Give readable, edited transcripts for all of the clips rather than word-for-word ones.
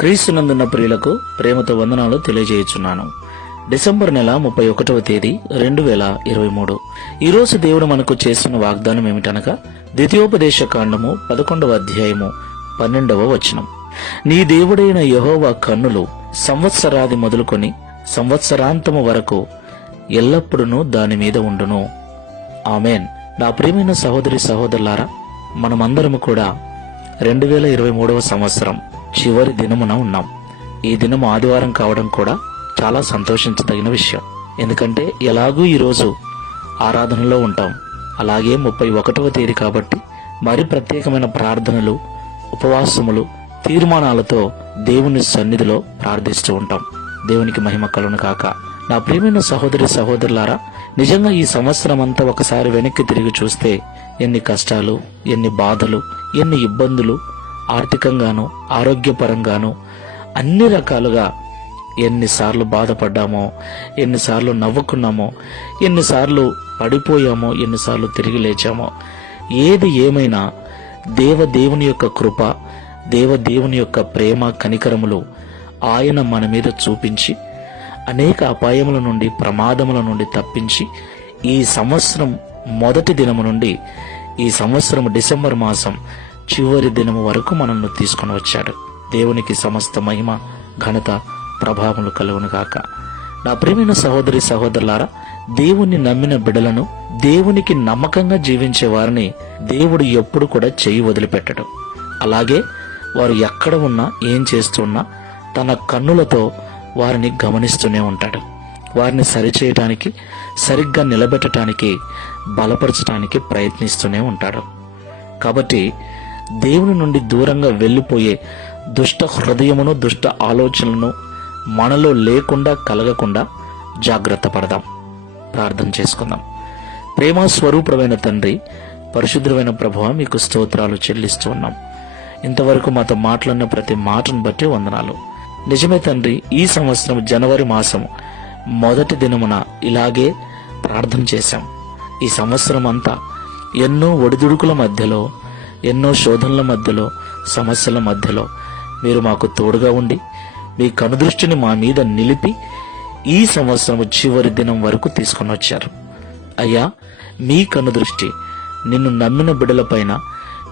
క్రీస్తునందున్న ప్రియులకు ప్రేమతో వందనాలు తెలియజేయుచున్నాను. డిసెంబర్ నెల 31వ తేదీ 2023. ఈరోజు దేవుడు మనకు చేస్తున్న వాగ్దానం ఏమిటనగా ద్వితీయోపదేశ కాండము 11వ అధ్యాయము 12వ వచనం. నీ దేవుడైన యెహోవా కన్నులు సంవత్సరాది మొదలుకొని సంవత్సరాంతము వరకు ఎల్లప్పుడూ దాని మీద ఉండును. ఆమెన్. నా ప్రియమైన సహోదరి సహోదరులారా, మనమందరము కూడా 2023వ సంవత్సరం చివరి దినమున ఉన్నాం. ఈ దినం ఆదివారం కావడం కూడా చాలా సంతోషించదగిన విషయం. ఎందుకంటే ఎలాగూ ఈరోజు ఆరాధనలో ఉంటాం. అలాగే 31వ తేదీ కాబట్టి మరి ప్రత్యేకమైన ప్రార్థనలు, ఉపవాసములు, తీర్మానాలతో దేవుని సన్నిధిలో ప్రార్థిస్తూ ఉంటాం. దేవునికి మహిమ కలుగును కాక. నా ప్రియమైన సహోదరి సహోదరులారా, నిజంగా ఈ సంవత్సరం అంతా ఒకసారి వెనక్కి తిరిగి చూస్తే ఎన్ని కష్టాలు, ఎన్ని బాధలు, ఎన్ని ఇబ్బందులు, ఆర్థికంగాను ఆరోగ్యపరంగాను అన్ని రకాలుగా ఎన్నిసార్లు బాధపడ్డామో, ఎన్నిసార్లు నవ్వుకున్నామో, ఎన్నిసార్లు పడిపోయామో, ఎన్నిసార్లు తిరిగి లేచామో. ఏది ఏమైనా దేవుని యొక్క కృప, దేవుని యొక్క ప్రేమ కనికరములు ఆయన మన మీద చూపించి అనేక అపాయముల నుండి, ప్రమాదముల నుండి తప్పించి ఈ సంవత్సరం మొదటి దినము నుండి ఈ సంవత్సరం డిసెంబర్ మాసం చివరి దినము వరకు మనల్ని తీసుకుని వచ్చాడు. దేవునికి సమస్త మహిమ, ఘనత, ప్రభావములు కలుగును గాక. నా ప్రియమైన సహోదరి సహోదరులారా, దేవుణ్ణి నమ్మిన బిడలను, దేవునికి నమ్మకంగా జీవించే వారిని దేవుడు ఎప్పుడు కూడా చెయ్యి వదిలిపెట్టడు. అలాగే వారు ఎక్కడ ఉన్నా, ఏం చేస్తున్నా తన కన్నులతో వారిని గమనిస్తూనే ఉంటాడు. వారిని సరిచేయటానికి, సరిగ్గా నిలబెట్టడానికి, బలపరచడానికి ప్రయత్నిస్తూనే ఉంటాడు. కాబట్టి దేవుని నుండి దూరంగా వెళ్ళిపోయే దుష్ట హృదయమును, దుష్ట ఆలోచనలను మనలో లేకుండా, కలగకుండా జాగ్రత్త పడదాం. ప్రార్థన చేసుకుందాం. ప్రేమ స్వరూపుడమైన తండ్రి, పరిశుద్ధమైన ప్రభువా, మీకు స్తోత్రాలు చెల్లిస్తూ ఉన్నాం. ఇంతవరకు మాతో మాట్లాడిన ప్రతి మాటను బట్టి వందనాలు. నిజమే తండ్రి, ఈ సంవత్సరం జనవరి మాసం మొదటి దినమున ఇలాగే ప్రార్థన చేశాం. ఈ సంవత్సరం అంతా ఎన్నో ఒడిదుడుకుల మధ్యలో, ఎన్నో శోధనల మధ్యలో, సమస్యల మధ్యలో మీరు మాకు తోడుగా ఉండి మీ కనుదృష్టిని మా మీద నిలిపి ఈ సంవత్సరం చివరి దినం వరకు తీసుకొని వచ్చారు. అయ్యా, మీ కనుదృష్టి నిన్ను నమ్మిన బిడ్డలపైన,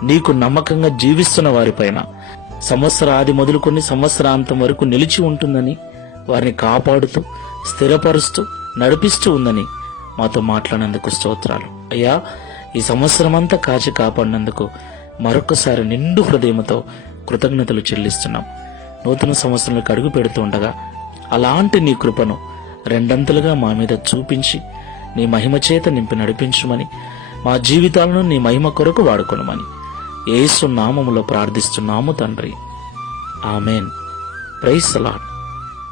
నీకు నమ్మకంగా జీవిస్తున్న వారిపైన సంవత్సరాది మొదలుకొని సంవత్సరాంతం వరకు నిలిచి ఉంటుందని, వారిని కాపాడుతూ, స్థిరపరుస్తూ, నడిపిస్తూ ఉందని మాతో మాట్లాడినందుకు స్తోత్రాలు. అయ్యా, ఈ సంవత్సరం అంతా కాచి కాపాడినందుకు మరొకసారి నిండు హృదయంతో కృతజ్ఞతలు చెల్లిస్తున్నాం. నూతన సంవత్సరంలోకి అడుగు పెడుతూ ఉండగా అలాంటి నీ కృపను రెండంతలుగా మా మీద చూపించి నీ మహిమ చేత నింపి నడిపించుమని, మా జీవితాలను నీ మహిమ కొరకు వాడుకొనమని యేసు నామములో ప్రార్థిస్తున్నాము తండ్రి. Amen. Praise the Lord.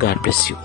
God bless you.